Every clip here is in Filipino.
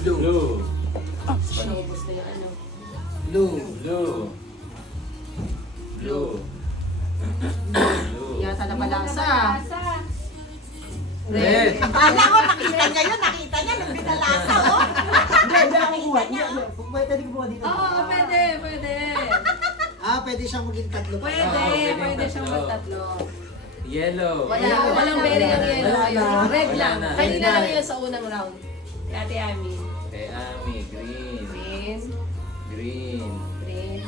Blue. Blue. Naubos na yung ano. Blue. Blue. Blue. Blue. Yata na malasa. Red. Akala ko, nakita niya yun, nung binalasa, oh. Hindi ako kuha. Pwede ko kuha dito. Oo, pwede. Pwede siyang maging tatlo pa. Pwede siyang magtatlo. Yellow. Walang berry ang yellow ngayon. Red Wala lang. na. Kanina Red lang na. yun sa unang round. Si Ate Ami. Kay Ami, green. Green. Green. Green.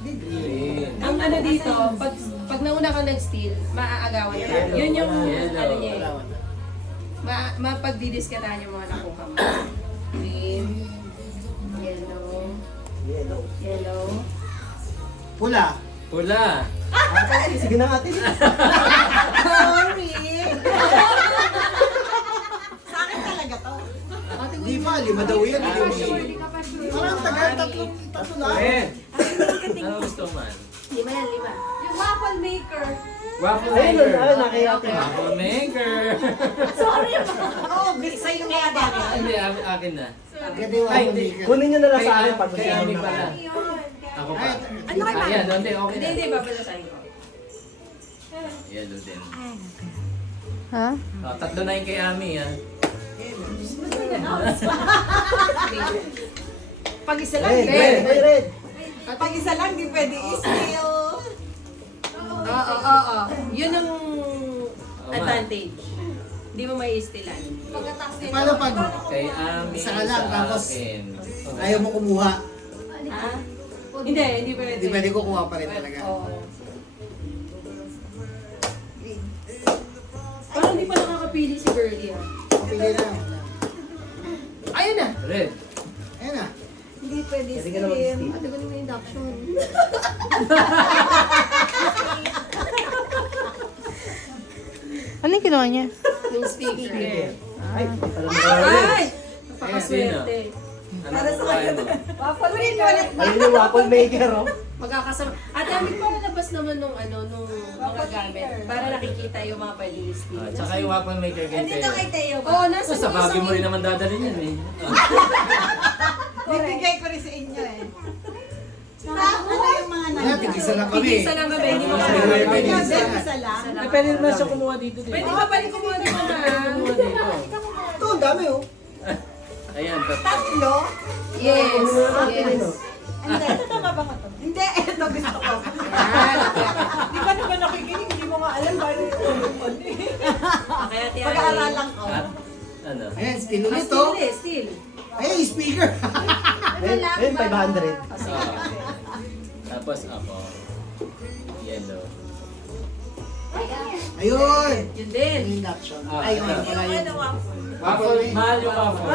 Green. Ang ano dito, pag nauna kang nag-steal, maaagawan ka. Yun yung Yellow. ano niya eh. Mapagdidiskatahan yung mga nakuha mo. Green. Yellow. Yellow. Yellow. Pula. Pula. Sige na natin. Sorry. Sa akin talaga to. Di ba? 5 daw yan. Hindi ka pa sure. Parang tagal, tatlo lang. Red. Ano gusto man? 5 yan, 5. Yung waffle maker. Waffle Ayun, maker. nakaya ko. Waffle maker. Oo, sa yung mga bagay. Hindi, akin na. Ganda yung Ay, waffle hindi. maker. Kunin nyo na lang sa akin pag Kay Ami pala. Ako pa. Ano kay Mami? Ayan, hindi, okay na. Hindi, babalasahin ko. Yellow din. Ha? Oh, tatlo na yung kay Ami, ha? Pag isa lang, Red, di red, pwede. red. Pag isa lang, di pwede i-steal. Oo. Yun ang advantage. Hindi mo may istilan. Paano pag Kay Ami, Isa ka lang, sa tapos akin. ayaw mo kumuha? Ha? Hindi pwede. Hindi pwede kukuha pa rin talaga. Oo. Parang hindi pa nakakapili si Birdie ah. Pili na. Ayun na! Red. Ayan na. Hindi pwede Pwede ka naman steal. steal. Ate ko naman yung induction. Ano yung kinuha niya? Yung speaker. Ay, pala Ay! Napakaswerte. Ano kukuhain mo? Waffle maker. Ayun yung waffle maker, oh. Magkakasama. Ate, amin palabas naman nung mga gamit. Para nakikita yung mga pwede Ah, steal. tsaka yung waffle maker kay Andito Teo. kay Teo ba? Oo, nasa Sa Baguio mo rin naman dadalhin yan, eh. Bibigay ko rin sa inyo eh. Ano yung mga Ayan, tigisa lang kami. Tigisa lang kami, hindi mo Ah, kami. pwede Pwede isa. isa lang. Pwede naman siya kumuha dito. Pwede ka balik kumuha ng mga. Kumuha dito. Ito, ang dami oh. Ayan, Tatlo? Yes. Yes. Hindi. Ito tama ba ito? Hindi, ito gusto ko. Yan. Di ba naman nakikinig? Hindi mo nga alam ba yung Kaya tiyan. pag-aaralan ko. At, ano? Ayan, still ulit Still oh. eh, still. Ay, speaker. Ayun, 500. Ah, tapos ako. Yellow. Ayun. Yun din. Induction. Ah, Ayun, ito. wala yun. Waffle, mahal yung waffle.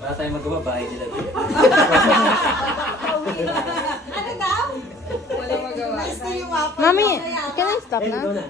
Wala tayong magawa, bahay nila din. Ano daw? Walang magawa. Na-steal yung waffle. Mami, Kaya- can I stop Ayun, na? ikaw na.